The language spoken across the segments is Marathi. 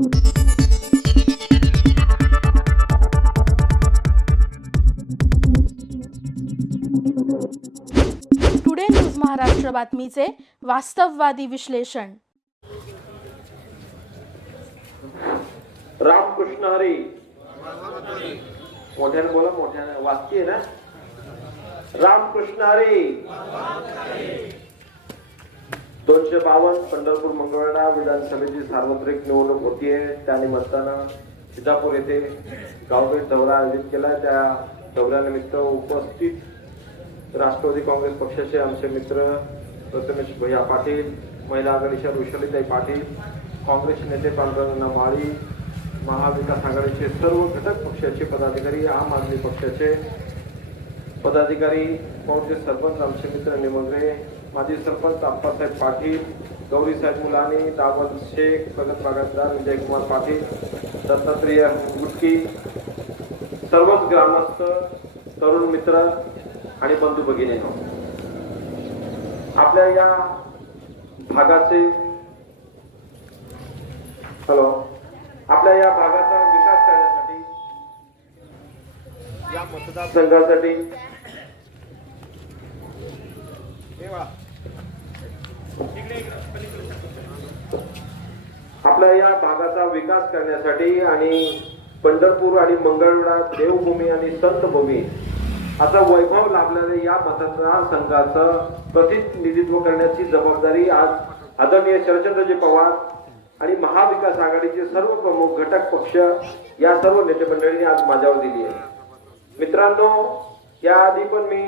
टुडे न्यूज महाराष्ट्र बातमीचे वास्तववादी विश्लेषण. रामकृष्ण हरी. मोठ्याने बोला, मोठ्याने वाचतीये ना. रामकृष्ण हरी. 252 पंढरपूर मंगळवेढा विधानसभेची सार्वत्रिक निवडणूक होतीये. त्या निमित्तानं सीतापूर येथे गावभेट दौरा आयोजित केला. त्या दौऱ्यानिमित्त उपस्थित राष्ट्रवादी काँग्रेस पक्षाचे आमचे मित्र प्रथमेश भैया पाटील, महिला आघाडीच्या ऋषालीताई पाटील, काँग्रेस नेते पांडुरंग माळी, महाविकास आघाडीचे सर्व घटक पक्षाचे पदाधिकारी, आम आदमी पक्षाचे पदाधिकारी, पौरचे सरपंच आमचे मित्र निमगरे, माजी सरपंच आप्पासाहेब पाटील, गौरीसाहेब मुलानी, दावद शेख, प्रगत बागायतदार विजयकुमार पाटील, दत्तात्रेय गुटकी, सर्वच ग्रामस्थ, तरुण मित्र आणि बंधू भगिनींनो, आपल्या या भागाचे आपल्या या भागाचा विकास करण्यासाठी, या मतदारसंघासाठी आपल्या या भागाचा विकास करण्यासाठी आणि पंढरपूर आणि मंगळवेढा देवभूमी आणि संतभूमी असा वैभव लाभलेल्या या मतदारसंघाचं प्रतिनिधित्व करण्याची जबाबदारी आज आदरणीय शरदचंद्रजी पवार आणि महाविकास आघाडीचे सर्व प्रमुख घटक पक्ष या सर्व नेते मंडळींनी आज माझ्यावर दिली आहे. मित्रांनो, याआधी पण मी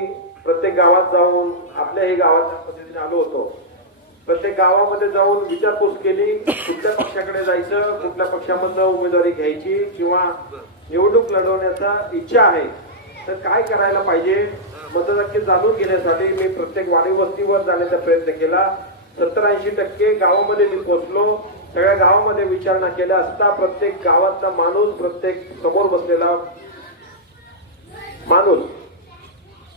प्रत्येक गावात जाऊन आपल्याही गावाच्या पद्धतीने आलो होतो. प्रत्येक गावामध्ये जाऊन विचारपूस केली, कुठल्या पक्षाकडे जायचं, कुठल्या पक्षामधनं उमेदवारी घ्यायची किंवा निवडणूक लढवण्याचा इच्छा आहे तर काय करायला पाहिजे, मतदार जाणून घेण्यासाठी मी प्रत्येक वाडी वस्तीवर जाण्याचा प्रयत्न केला. 70-80% गावामध्ये मी पोहोचलो. सगळ्या गावामध्ये विचारणा केल्या असता प्रत्येक गावातला माणूस, प्रत्येक समोर बसलेला माणूस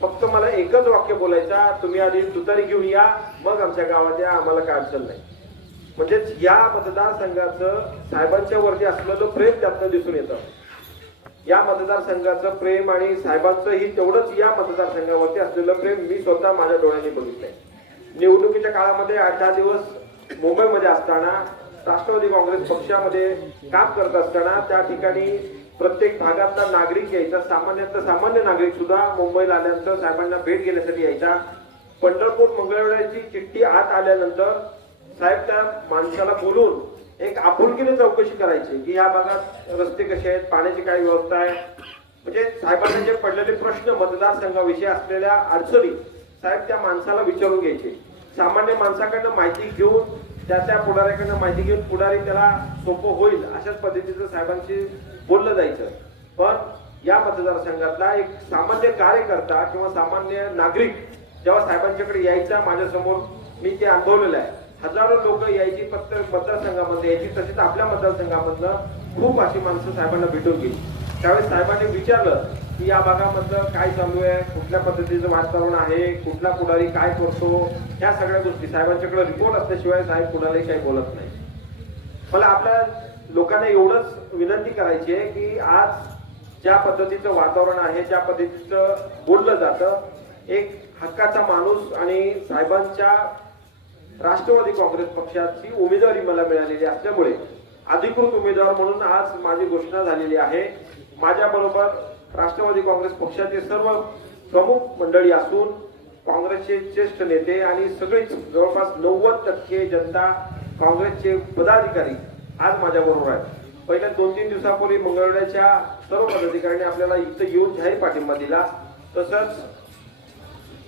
फक्त मला एकच वाक्य बोलायचा, तुम्ही आधी तुतारी घेऊन या, मग आमच्या गावात या, आम्हाला काय अडचण नाही. म्हणजेच या मतदारसंघाचं साहेबांच्या वरती असलेलं प्रेम त्यातनं दिसून येतं. या मतदारसंघाचं प्रेम आणि साहेबांचंही तेवढंच या मतदारसंघावरती असलेलं प्रेम मी स्वतः माझ्या डोळ्यांनी बघितलंय. निवडणुकीच्या काळामध्ये 8-10 दिवस मुंबईमध्ये असताना, राष्ट्रवादी काँग्रेस पक्षामध्ये काम करत असताना त्या ठिकाणी प्रत्येक भागातला नागरिक यायचा, सामान्य नागरिक सुद्धा मुंबईला आल्यानंतर साहेबांना भेट घेण्यासाठी यायचा. पंढरपूर मंगळवेढ्याची चिठ्ठी आत आल्यानंतर साहेब त्या माणसाला बोलून एक आपुलकीने चौकशी करायची की या भागात रस्ते कसे आहेत, पाण्याची काय व्यवस्था आहे. म्हणजे साहेबांना जे पडलेले प्रश्न, मतदारसंघाविषयी असलेल्या अडचणी साहेब त्या माणसाला विचारून घ्यायचे. सामान्य माणसाकडनं माहिती घेऊन, त्या पुढाऱ्याकडनं माहिती घेऊन पुढारी त्याला सोपं होईल अशाच पद्धतीचं साहेबांशी बोललं जायचं. पण या मतदारसंघातला एक सामान्य कार्यकर्ता किंवा सामान्य नागरिक जेव्हा साहेबांच्याकडे यायचा, माझ्या समोर मी ते अनुभवलेलं आहे. हजारो लोक यायची मतदारसंघामध्ये यायची, तसेच आपल्या मतदारसंघामधनं खूप अशी माणसं साहेबांना भेटून गेली. त्यावेळेस साहेबांनी विचारलं की या भागामधलं काय चालू आहे, कुठल्या पद्धतीचं वातावरण आहे, कुठला पुढारी काय करतो, ह्या सगळ्या गोष्टी साहेबांच्याकडे रिपोर्ट असल्याशिवाय साहेब कुणालाही काही बोलत नाही. मला आपल्या लोकांना एवढंच विनंती करायची आहे की आज ज्या पद्धतीचं वातावरण आहे, ज्या पद्धतीचं बोललं जातं, एक हक्काचा माणूस आणि साहेबांच्या राष्ट्रवादी काँग्रेस पक्षाची उमेदवारी मला मिळालेली असल्यामुळे अधिकृत उमेदवार म्हणून आज माझी घोषणा झालेली आहे. माझ्या बरोबर राष्ट्रवादी काँग्रेस पक्षाचे सर्व प्रमुख मंडळी असून काँग्रेसचे ज्येष्ठ नेते आणि सगळेच जवळपास 90% जनता, काँग्रेसचे पदाधिकारी आज माझ्या बरोबर आहेत. पहिल्या 2-3 दिवसापूर्वी मंगळवेढ्याच्या सर्व पदाधिकाऱ्यांनी आपल्याला इथं येऊन जाहीर पाठिंबा दिला. तसंच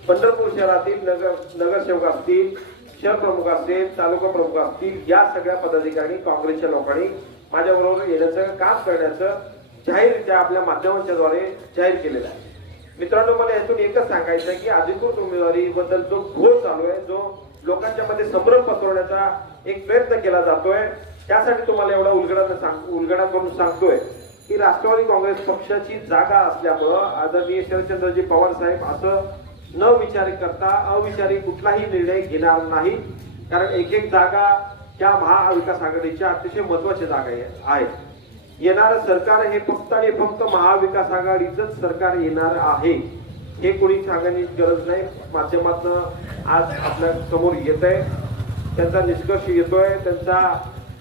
पंढरपूर शहरातील नगरसेवक असतील, शहर प्रमुख असतील, तालुका प्रमुख असतील, या सगळ्या पदाधिकाऱ्यांनी, काँग्रेसच्या लोकांनी माझ्याबरोबर येण्याचं, काम करण्याचं जाहीररित्या आपल्या माध्यमांच्या द्वारे जाहीर केलेलं आहे. मित्रांनो, मला यातून एकच सांगायचं आहे की अधिकृत उमेदवारीबद्दल जो घोळ चालू आहे, जो लोकांच्या मध्ये संभ्रम पसरवण्याचा एक प्रयत्न केला जातोय, त्यासाठी तुम्हाला एवढा उलगडा करून सांगतोय की राष्ट्रवादी काँग्रेस पक्षाची जागा असल्यामुळं आदरणीय शरदचंद्रजी पवार साहेब असं न विचारी करता अविचारी कुठलाही निर्णय घेणार नाही. कारण एक जागा त्या महाविकास आघाडीच्या अतिशय महत्वाच्या जागा आहेत. येणारं सरकार हे फक्त आणि फक्त महाविकास आघाडीचंच सरकार येणार आहे हे कोणी सांगण्याची गरज नाही. माध्यमातून आज आपल्या समोर येत आहे, त्यांचा निष्कर्ष येतोय, त्यांचा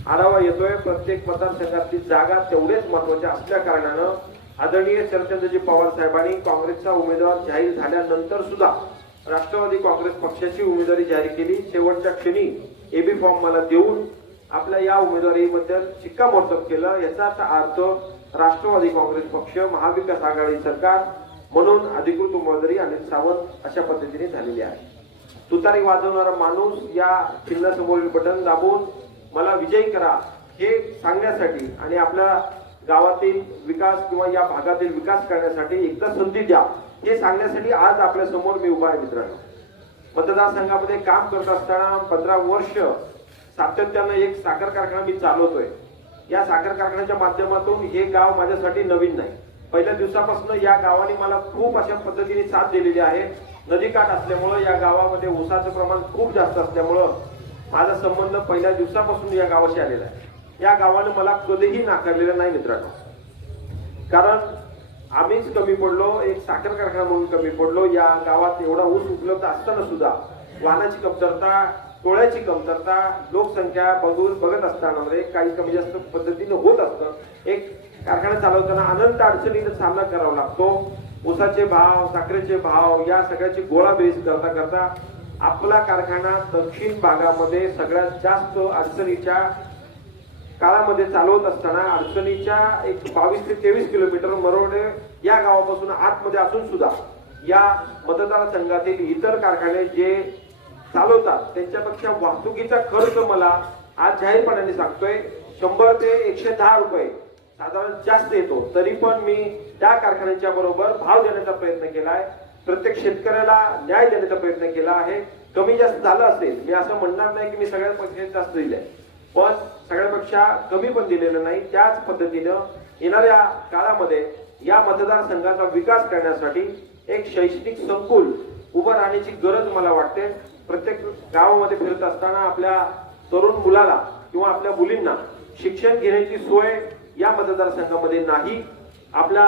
आढावा येतोय. प्रत्येक मतदारसंघातली जागा तेवढेच महत्वाच्या असल्या कारणानं आदरणीय शरदचंद्रजी पवार साहेबांनी काँग्रेसचा उमेदवार जाहीर झाल्यानंतर सुद्धा राष्ट्रवादी काँग्रेस पक्षाची उमेदवारी जाहीर केली. शेवटच्या क्षणी एबी फॉर्म मला देऊन आपल्या या उमेदवारीबद्दल शिक्कामोर्तब केलं. याचाच अर्थ राष्ट्रवादी काँग्रेस पक्ष महाविकास आघाडी सरकार म्हणून अधिकृत उमेदवारी अनिल सावंत अशा पद्धतीने झालेली आहे. तुतारी वाजवणारा माणूस या चिन्हासमोरील बटन दाबून मला विजयी करा हे सांगण्यासाठी आणि आपल्या गावातील विकास किंवा या भागातील विकास करण्यासाठी एकदा संधी द्या हे सांगण्यासाठी आज आपल्या समोर मी उभा आहे. मित्रांनो, मतदारसंघामध्ये काम करत असताना 15 वर्ष सातत्यानं एक साखर कारखाना मी चालवतोय. या साखर कारखान्याच्या माध्यमातून हे गाव माझ्यासाठी नवीन नाही. पहिल्या दिवसापासून या गावाने मला खूप अशा पद्धतीने साथ दिलेली आहे. नदीकाठ असल्यामुळं या गावामध्ये ऊसाचं प्रमाण खूप जास्त असल्यामुळं माझा संबंध पहिल्या दिवसापासून या गावाशी आलेला आहे. या गावाने मला कधीही नाकारलेलं नाही मित्रांनो, कारण आम्हीच कमी पडलो, एक साखर कारखाना म्हणून कमी पडलो. या गावात एवढा ऊस उपलब्ध असताना सुद्धा वाहनाची कमतरता, टोळ्याची कमतरता, लोकसंख्या बघत असताना काही कमी जास्त पद्धतीने होत असतं. एक कारखाना चालवताना अनंत अडचणीचा सामना करावा लागतो. ऊसाचे भाव, साखरेचे भाव या सगळ्याची गोळाबेरीज करता करता आपला कारखाना दक्षिण भागामध्ये सगळ्यात जास्त अडचणीच्या काळामध्ये चालवत असताना अडचणीच्या एक 22 ते 23 किलोमीटर मरोडे या गावापासून आतमध्ये असून सुद्धा या मतदारसंघातील इतर कारखाने जे चालवतात त्यांच्यापेक्षा वाहतुकीचा खर्च मला आज जाहीरपणाने सांगतोय 100 ते 110 रुपये साधारण जास्त येतो. तरी पण मी त्या कारखान्याच्या बरोबर भाव देण्याचा प्रयत्न केलाय. प्रत्येक शेतकऱ्याला न्याय देण्याचा प्रयत्न केला आहे. कमी जास्त झालं असेल, मी असं म्हणणार नाही की मी सगळ्यापेक्षा जास्त दिलंय, पण सगळ्यापेक्षा कमी पण दिलेलं नाही. त्याच पद्धतीनं येणाऱ्या काळामध्ये या मतदारसंघाचा विकास करण्यासाठी एक शैक्षणिक संकुल उभं राहण्याची गरज मला वाटते. प्रत्येक गावामध्ये फिरत असताना आपल्या तरुण मुलाला किंवा आपल्या मुलींना शिक्षण घेण्याची सोय या मतदारसंघामध्ये नाही. आपल्या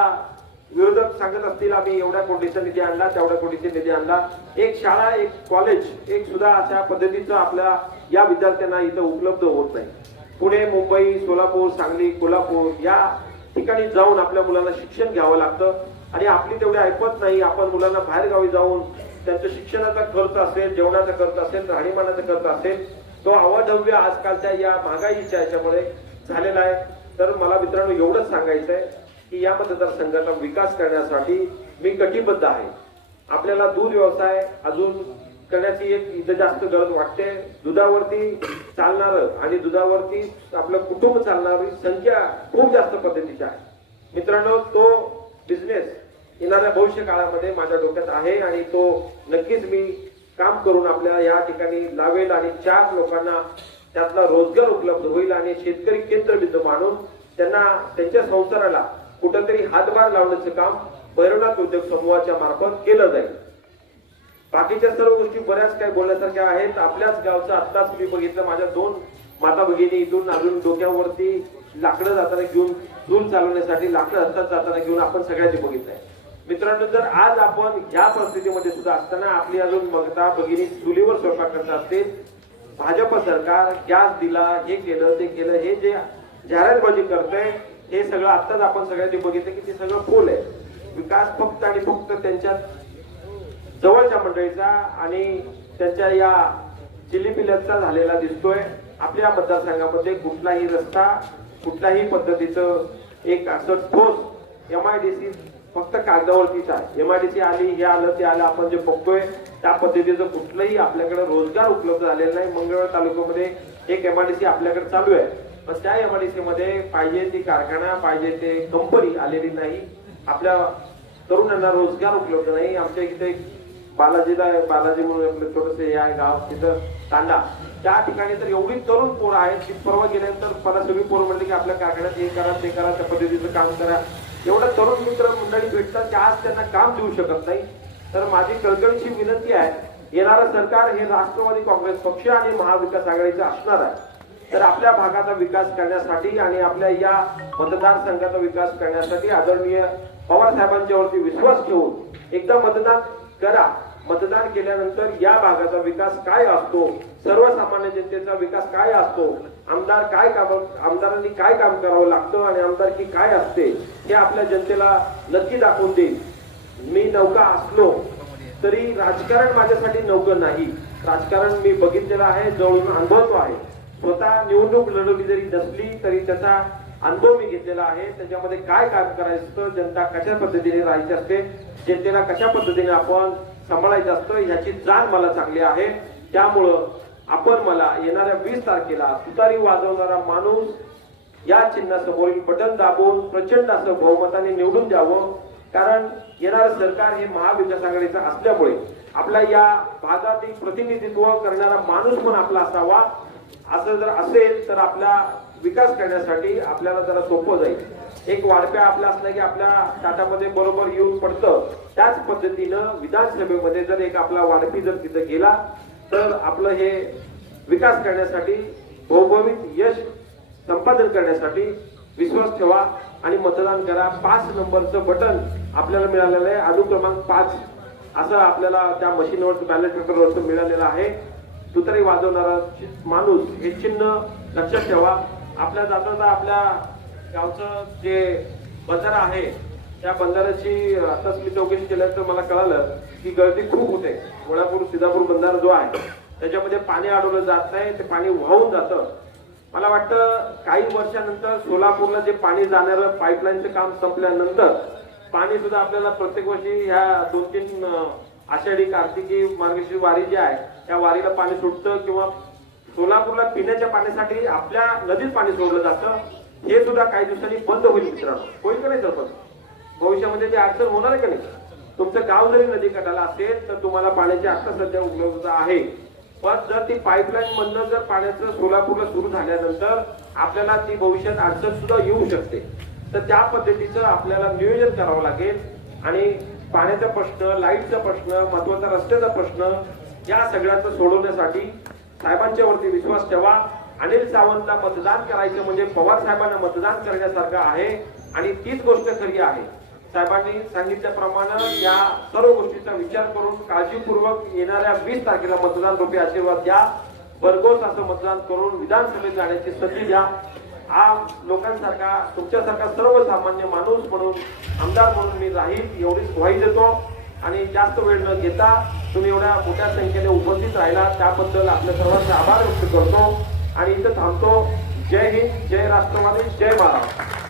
विरोधक सांगत असतील आम्ही एवढ्या कोटीचा निधी आणला, तेवढ्या कोटीचा निधी आणला. एक शाळा, एक कॉलेज, एक सुद्धा अशा पद्धतीचं आपल्या या विद्यार्थ्यांना इथं उपलब्ध होत नाही. पुणे, मुंबई, सोलापूर, सांगली, कोल्हापूर या ठिकाणी जाऊन आपल्या मुलांना शिक्षण घ्यावं लागतं आणि आपली तेवढी ऐपत नाही. आपण मुलांना बाहेर गावी जाऊन त्यांचं शिक्षणाचा खर्च असेल, जेवणाचा खर्च असेल, राहणीमानाचा खर्च असेल, तो अवाढव्य आजकालच्या या महागाईच्या याच्यामुळे झालेला आहे. तर मला मित्रांनो एवढंच सांगायचं आहे की या मतदारसंघाचा विकास करण्यासाठी मी कटिबद्ध आहे. आपल्याला दूध व्यवसाय अजून करण्याची एक इथं जास्त गरज वाटते. दुधावरती चालणारं आणि दुधावरती आपलं कुटुंब चालणारी संख्या खूप जास्त पद्धतीची आहे. मित्रांनो, तो बिझनेस येणाऱ्या भविष्य काळामध्ये माझ्या डोक्यात आहे आणि तो नक्कीच मी काम करून आपल्या या ठिकाणी लावेल आणि 4 लोकांना त्यातला रोजगार उपलब्ध होईल आणि शेतकरी केंद्रबिंदू मानून त्यांना त्यांच्या संसाराला कुठंतरी हातभार लावण्याचं काम भैरवनाथ उद्योग समूहाच्या मार्फत केलं जाईल. बाकीच्या सर्व गोष्टी बऱ्याच काही बोलण्यासारख्या आहेत. आपल्याच गावचं आत्ताच मी बघितलं, माझ्या 2 माता भगिनी इथून अजून डोक्यावरती लाकडं जाताना घेऊन, चूल चालवण्यासाठी लाकडं हातात जाताना घेऊन आपण सगळ्यांनी बघितलंय. मित्रांनो, जर आज आपण या परिस्थितीमध्ये सुद्धा असताना आपली अजून माता भगिनी चुलीवर स्वयंपाक करत असतील, भाजप सरकार गॅस दिला, हे केलं, ते केलं, हे जे जाहिरातबाजी करतंय हे सगळं आत्ताच आपण सगळ्यांनी बघितलं की ते सगळं फोल आहे. विकास फक्त आणि फक्त त्यांच्या जवळच्या मंडळीचा आणि त्यांच्या या चिलीपिल्याचा झालेला दिसतोय. आपल्या मतदारसंघामध्ये कुठलाही रस्ता, कुठल्याही पद्धतीचं एक असं ठोस MIDC फक्त कागदावरतीच आहे. MIDC आली, हे आलं, ते आलं, आपण जे बघतोय त्या पद्धतीचं कुठलंही आपल्याकडे रोजगार उपलब्ध झालेला नाही. मंगळवेढा तालुक्यामध्ये एक MIDC आपल्याकडे चालू आहे, पण त्या MIDC मध्ये पाहिजे ती कारखाना, पाहिजे ते कंपनी आलेली नाही. आपल्या तरुणांना रोजगार उपलब्ध नाही. आमच्या इथे बालाजी म्हणून आपलं छोटस हे आहे गाव, तिथं तांडा, त्या ठिकाणी तर एवढी तरुण पोरं आहेत की परवा गेल्यानंतर मला सगळी पोरं म्हणले की आपल्या कारखान्यात हे करा, ते करा, त्या पद्धतीचं काम करा. एवढं तरुण मित्र मंडळी भेटतात की आज त्यांना काम देऊ शकत नाही. तर माझी कळकळीची विनंती आहे, येणारं सरकार हे राष्ट्रवादी काँग्रेस पक्ष आणि महाविकास आघाडीचं असणार आहे. तर आपल्या भागाचा विकास करण्यासाठी आणि आपल्या या मतदारसंघाचा विकास करण्यासाठी आदरणीय पवार साहेबांच्यावरती विश्वास ठेवून एकदा मतदान करा. मतदान केल्यानंतर या भागाचा विकास काय असतो, सर्वसामान्य जनतेचा विकास काय असतो, आमदारांनी काय काम करावं लागतं आणि आमदारकी काय असते हे आपल्या जनतेला नक्की दाखवून देईल. मी नौका असलो तरी राजकारण माझ्यासाठी नौकं नाही. राजकारण मी बघितलेलं आहे, जवळून अनुभवतो आहे. स्वतः निवडणूक लढवली जरी नसली तरी त्याचा अनुभव मी घेतलेला आहे. त्याच्यामध्ये काय काम करायचं, जनता कशा पद्धतीने राहायची असते, जनतेला कशा पद्धतीने आपण सांभाळायचं असतं याची जाण मला चांगली आहे. त्यामुळं आपण मला येणाऱ्या 20 तारखेला तुतारी वाजवणारा माणूस या चिन्हासमोरील बटन दाबून प्रचंड असं बहुमताने निवडून द्यावं. कारण येणारं सरकार हे महाविकास आघाडीचं असल्यामुळे आपल्या या भागातील प्रतिनिधित्व करणारा माणूस पण आपला असावा. असं जर असेल तर आपला विकास करण्यासाठी आपल्याला जरा सोपं जाईल. एक वाढप्या आपला असला की आपल्या ताटामध्ये बरोबर येऊन पडतं. त्याच पद्धतीनं विधानसभेमध्ये जर एक आपला वाढपी जर तिथं गेला तर आपलं हे विकास करण्यासाठी भौगोलिक यश संपादन करण्यासाठी विश्वास ठेवा आणि मतदान करा. 5 नंबरचं बटन आपल्याला मिळालेलं आहे, अनुक्रमांक 5 असं आपल्याला त्या मशीनवर बॅलेट पेपरवर मिळालेलं आहे. तुतारी वाजवणारा माणूस हे चिन्ह लक्षात ठेवा. आपल्या जाता आपल्या गावचं जे बंधारा आहे त्या बंधाऱ्याची आताच मी चौकशी केल्यानंतर मला कळालं की गर्दी खूप होते. कोल्हापूर सिद्धापूर बंधारा जो आहे त्याच्यामध्ये पाणी अडवलं जात नाही, ते पाणी वाहून जातं. मला वाटतं काही वर्षानंतर सोलापूरला जे पाणी जाणारं पाईपलाईनचं काम संपल्यानंतर पाणी सुद्धा आपल्याला प्रत्येक वर्षी ह्या 2-3 आषाढी कार्तिकी मार्गशीर्ष वारी जी आहे त्या वारीला पाणी सुटतं किंवा सोलापूरला पिण्याच्या पाण्यासाठी आपल्या नदीत पाणी सोडलं जातं. हे सुद्धा काही दिवसांनी बंद होईल मित्रांनो. होईल का नाही सरपंच? भविष्यामध्ये ते अडचण होणार आहे का नाही? तुमचं गाव जरी नदी काठाला असेल तर तुम्हाला पाण्याची आता सध्या उपलब्धता आहे. पण जर ती पाईपलाईन मधनं जर पाण्याचं सोलापूरला सुरू झाल्यानंतर आपल्याला ती भविष्यात अडचण सुद्धा येऊ शकते. तर त्या पद्धतीचं आपल्याला नियोजन करावं लागेल आणि पाण्याचा प्रश्न, लाईटचा प्रश्न, महत्वाचा रस्त्याचा प्रश्न या सगळ्याचं सोडवण्यासाठी साहेबांच्या वरती विश्वास ठेवा. अनिल सावंतला मतदान करायचं म्हणजे पवार साहेबांना मतदान करण्यासारखं आहे आणि तीच गोष्ट खरी आहे. साहेबांनी सांगितल्याप्रमाणे या सर्व गोष्टीचा विचार करून काळजीपूर्वक येणाऱ्या 20 तारखेला मतदान रूपी आशीर्वाद द्या. भरघोस असं मतदान करून विधानसभेत जाण्याची संधी द्या. हा लोकांसारखा तुमच्यासारखा सर्वसामान्य माणूस म्हणून, आमदार म्हणून मी राहील एवढीच ग्वाही देतो. आणि जास्त वेळ न घेता तुम्ही एवढ्या मोठ्या संख्येने उपस्थित राहिला त्याबद्दल आपल्या सर्वांचे आभार व्यक्त करतो आणि इथं थांबतो. जय हिंद, जय राष्ट्रवादी, जय महाराष्ट्र.